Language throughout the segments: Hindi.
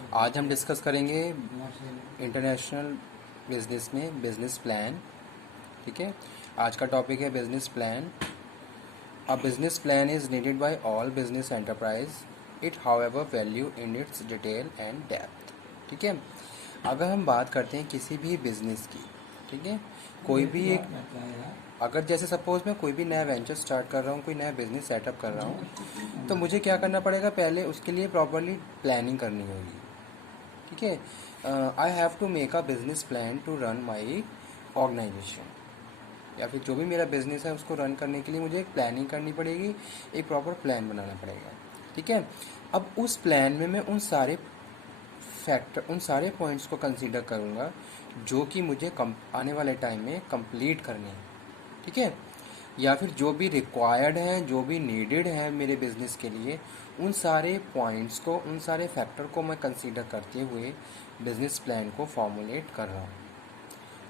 आज हम डिस्कस करेंगे इंटरनेशनल बिजनेस में बिजनेस प्लान। ठीक है, आज का टॉपिक है business plan. A business plan is needed bye all business enterprise, it however value in its detail and depth. ठीक है, अगर हम बात करते हैं किसी भी बिजनेस की, ठीक है, कोई भी एक, अगर जैसे सपोज मैं कोई भी नया वेंचर स्टार्ट कर रहा हूँ, कोई नया बिजनेस सेटअप कर रहा हूँ, तो मुझे क्या करना पड़ेगा, पहले उसके लिए प्रॉपरली प्लानिंग करनी होगी। ठीक है, I have to make a business plan to run my organisation, या फिर जो भी मेरा बिजनेस है उसको रन करने के लिए मुझे एक प्लानिंग करनी पड़ेगी, एक प्रॉपर प्लान बनाना पड़ेगा। ठीक है, अब उस प्लान में मैं उन सारे पॉइंट्स को कंसीडर करूँगा जो कि मुझे आने वाले टाइम में कंप्लीट करने हैं। ठीक है, या फिर जो भी रिक्वायर्ड है, जो भी नीडेड है मेरे बिजनेस के लिए, उन सारे पॉइंट्स को, उन सारे फैक्टर को मैं कंसीडर करते हुए बिजनेस प्लान को फॉर्मुलेट कर रहा हूँ।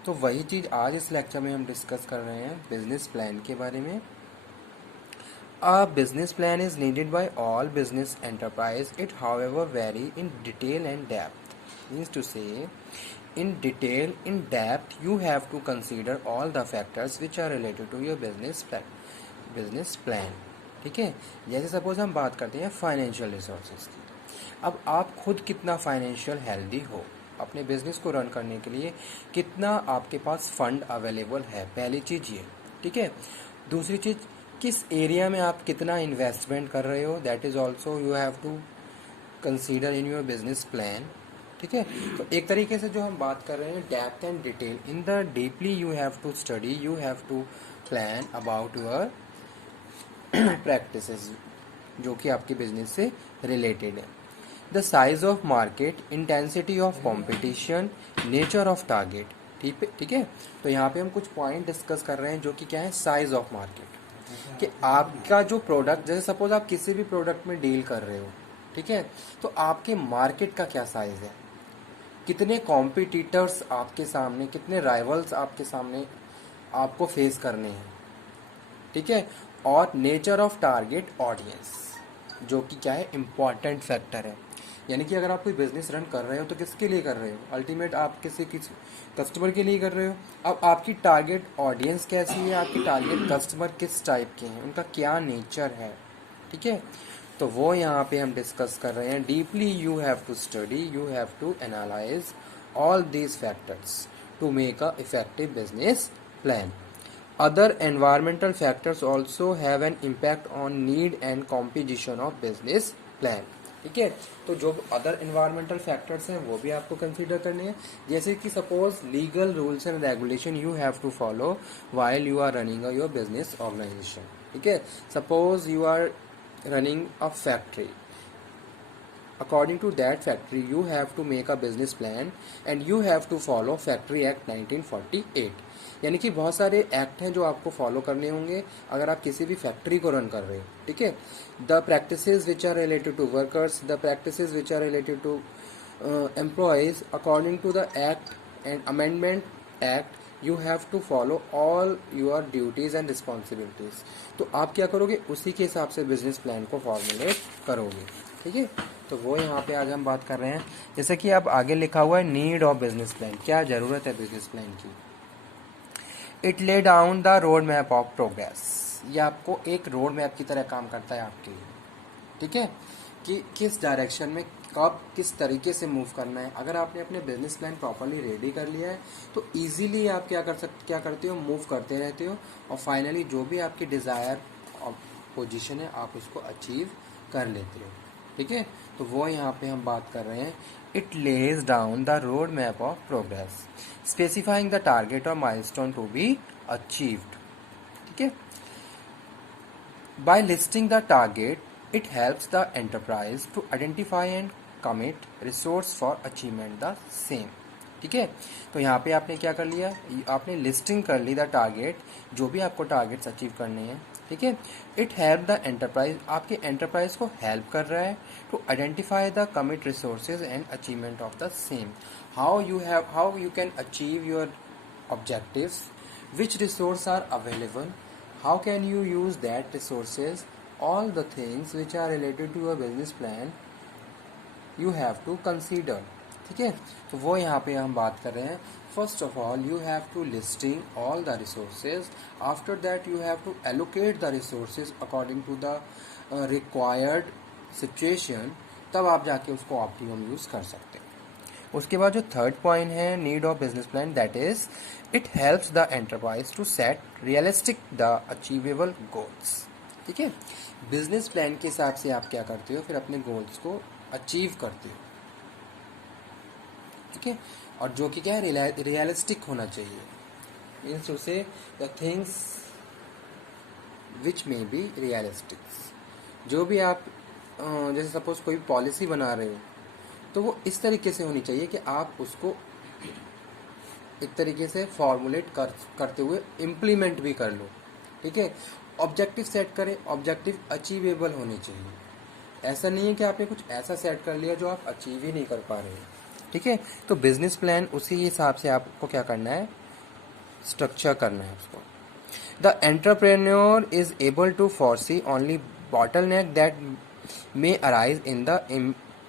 तो वही चीज़ आज इस लेक्चर में हम डिस्कस कर रहे हैं बिजनेस प्लान के बारे में। A business plan is needed by all business enterprise. It, however, vary in detail and depth. Means to say, in detail, in depth, you have to consider all the factors which are related to your business plan. ठीक है, जैसे सपोज हम बात करते हैं फाइनेंशियल रिसोर्सेज की। अब आप खुद कितना फाइनेंशियल हेल्दी हो, अपने बिजनेस को रन करने के लिए कितना आपके पास फंड अवेलेबल है, पहली चीज़ ये। ठीक है, दूसरी चीज़, किस एरिया में आप कितना इन्वेस्टमेंट कर रहे हो, that is also you have to consider in your business plan. ठीक है, तो एक तरीके से जो हम बात कर रहे हैं depth and detail, in the deeply you have to study, you have to plan about your practices जो कि आपके बिजनेस से रिलेटेड है। The size of market, intensity of competition, nature of target. ठीक है, तो यहाँ पे हम कुछ पॉइंट डिस्कस कर रहे हैं जो कि क्या है, साइज ऑफ मार्केट, कि आपका जो प्रोडक्ट, जैसे सपोज आप किसी भी प्रोडक्ट में डील कर रहे हो, ठीक है, तो आपके मार्केट का क्या साइज है, कितने कॉम्पिटिटर्स आपके सामने, कितने राइवल्स आपके सामने आपको फेस करने हैं। ठीक है, और नेचर ऑफ टारगेट ऑडियंस जो कि क्या है, इम्पॉर्टेंट फैक्टर है। यानी कि अगर आप कोई बिजनेस रन कर रहे हो तो किसके लिए कर रहे हो, अल्टीमेट आप किसी कस्टमर के लिए कर रहे हो। अब आपकी टारगेट ऑडियंस कैसी है, आपकी टारगेट कस्टमर किस टाइप के हैं, उनका क्या नेचर है। ठीक है, तो वो यहाँ पे हम डिस्कस कर रहे हैं। Deeply you have to study, you have to analyse all these factors to make a effective business plan. Other environmental factors also have an impact on need and composition of business plan. ठीक है, तो जो अदर एनवायरमेंटल फैक्टर्स हैं वो भी आपको कंसीडर करने हैं, जैसे कि suppose legal rules and regulation you have to follow while you are running your business organisation. ठीक है, suppose you are running a factory, according to that factory you have to make a business plan and you have to follow factory act 1948। यानी कि बहुत सारे एक्ट हैं जो आपको फॉलो करने होंगे अगर आप किसी भी फैक्ट्री को रन कर रहे हो। ठीक है, the practices which are related to workers, the practices which are related to employees according to the act and amendment act, you have to follow all your duties and responsibilities. तो आप क्या करोगे, उसी के हिसाब से बिजनेस प्लान को फॉर्मुलेट करोगे। ठीक है, तो वो यहाँ पे आज हम बात कर रहे हैं। जैसे कि अब आगे लिखा हुआ है नीड ऑफ बिजनेस प्लान, क्या जरूरत है बिजनेस प्लान की। It lay down the road map of progress, ये आपको एक रोड मैप की तरह काम करता है आपके लिए। ठीक है, कि किस डायरेक्शन में कब किस तरीके से मूव करना है। अगर आपने अपने बिजनेस प्लान प्रॉपरली रेडी कर लिया है तो इजीली आप क्या करते हो, मूव करते रहते हो और फाइनली जो भी आपकी डिज़ायर पोजीशन है आप उसको अचीव कर लेते हो। ठीक है, तो वो यहाँ पे हम बात कर रहे हैं। It lays down the road map of progress, specifying the target और माइलस्टोन टू बी अचीव्ड। ठीक है, by listing the target it helps the enterprise to identify and commit resource for achievement the same। ठीक है, तो यहाँ पे आपने क्या कर लिया, आपने लिस्टिंग कर ली द टारगेट, जो भी आपको टारगेट्स अचीव करने हैं। ठीक है, इट हेल्प द एंटरप्राइज, आपके एंटरप्राइज को हेल्प कर रहा है to identify the commit resources and achievement of the same. How you can achieve your objectives, which resource are available, how can you use that resources, all the things which are related to your business plan you have to consider, ठीक है। तो वो यहाँ पे हम बात कर रहे हैं। First of all you have to listing all the resources, after that you have to allocate the resources according to the required situation, तब आप जाके उसको ऑप्टिमम यूज कर सकते हैं। उसके बाद जो थर्ड पॉइंट है need of business plan, that is it helps the enterprise to set realistic the achievable goals, ठीक है। बिजनेस प्लान के हिसाब से आप क्या करते हो, फिर अपने गोल्स को अचीव करते हो, ठीक है। और जो कि क्या है, रियलिस्टिक होना चाहिए, मीन्स टू से द थिंग्स विच में बी रियलिस्टिक। जो भी आप जैसे सपोज कोई पॉलिसी बना रहे हो तो वो इस तरीके से होनी चाहिए कि आप उसको एक तरीके से फॉर्मुलेट करते हुए इम्प्लीमेंट भी कर लो, ठीक है। ऑब्जेक्टिव सेट करें, ऑब्जेक्टिव अचीवेबल होने चाहिए। ऐसा नहीं है कि आपने कुछ ऐसा सेट कर लिया जो आप अचीव ही नहीं कर पा रहे हैं, ठीक है। तो बिजनेस प्लान उसी हिसाब से आपको क्या करना है, स्ट्रक्चर करना है उसको। The entrepreneur is able to foresee only bottleneck that may arise in the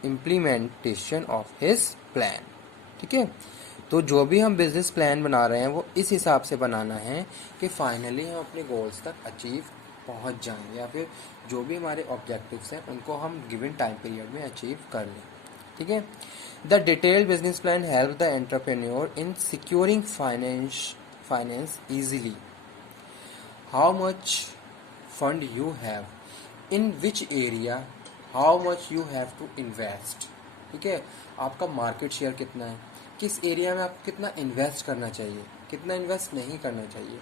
implementation of his plan, ठीक है। तो जो भी हम बिजनेस प्लान बना रहे हैं वो इस हिसाब से बनाना है कि फाइनली हम अपने गोल्स तक अचीव पहुंच जाएं, या फिर जो भी हमारे ऑब्जेक्टिव्स हैं उनको हम गिवन टाइम पीरियड में अचीव कर लें, ठीक है। The detailed business plan help the entrepreneur in securing finance easily, how much fund you have, in which area, how much you have to invest, ठीक है। आपका मार्केट शेयर कितना है, किस एरिया में आपको कितना इन्वेस्ट करना चाहिए, कितना इन्वेस्ट नहीं करना चाहिए।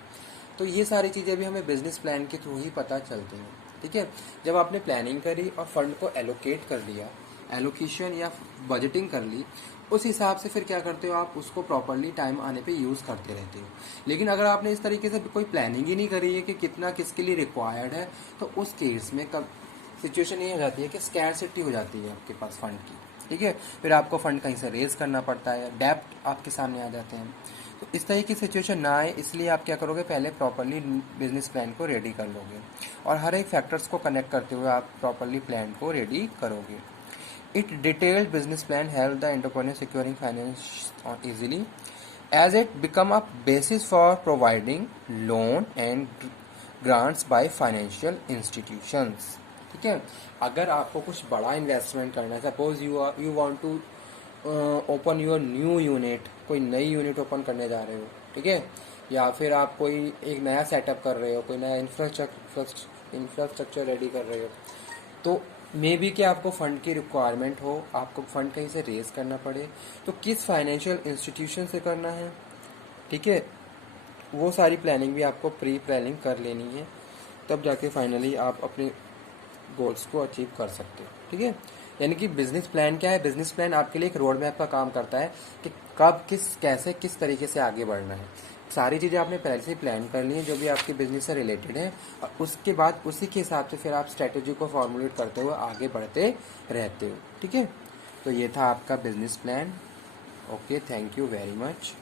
तो ये सारी चीज़ें भी हमें बिजनेस प्लान के थ्रू ही पता चलती हैं, ठीक है। जब आपने प्लानिंग करी और फंड को एलोकेट कर लिया, एलोकेशन या बजटिंग कर ली, उस हिसाब से फिर क्या करते हो, आप उसको प्रॉपरली टाइम आने पे यूज़ करते रहते हो। लेकिन अगर आपने इस तरीके से कोई प्लानिंग ही नहीं करी है कि कितना किसके लिए रिक्वायर्ड है, तो उस केस में कब सिचुएशन ये हो जाती है कि स्कैरसिटी हो जाती है आपके पास फंड की, ठीक है। फिर आपको फंड कहीं से रेज करना पड़ता है, डेब्ट आपके सामने आ जाते हैं। तो इस तरह की सिचुएशन ना आए, इसलिए आप क्या करोगे, पहले प्रॉपरली बिजनेस प्लान को रेडी कर लोगे और हर एक फैक्टर्स को कनेक्ट करते हुए आप प्रॉपरली प्लान को रेडी करोगे। It detailed business plan help the entrepreneur securing finance easily as it become a basis for providing loan and grants by financial institutions, ठीक है। अगर आपको कुछ बड़ा इन्वेस्टमेंट करना है, suppose you want to open your new unit, कोई नई यूनिट ओपन करने जा रहे हो, ठीक है, या फिर आप कोई एक नया सेटअप कर रहे हो, कोई नया इंफ्रास्ट्रक्चर रेडी कर रहे हो, तो मे बी कि आपको फंड की रिक्वायरमेंट हो, आपको फंड कहीं से रेज करना पड़े, तो किस फाइनेंशियल इंस्टीट्यूशन से करना है, ठीक है। वो सारी प्लानिंग भी आपको प्री प्लानिंग कर लेनी है, तब जाके फाइनली आप अपने गोल्स को अचीव कर सकते हो, ठीक है। यानी कि बिजनेस प्लान क्या है, बिजनेस प्लान आपके लिए एक रोड मैप का काम करता है कि कब कैसे किस तरीके से आगे बढ़ना है। सारी चीज़ें आपने पहले से प्लान कर ली हैं जो भी आपके बिजनेस से रिलेटेड है, और उसके बाद उसी के हिसाब से फिर आप स्ट्रेटेजी को फॉर्मुलेट करते हुए आगे बढ़ते रहते हो, ठीक है। तो ये था आपका business plan. Okay, thank you very much.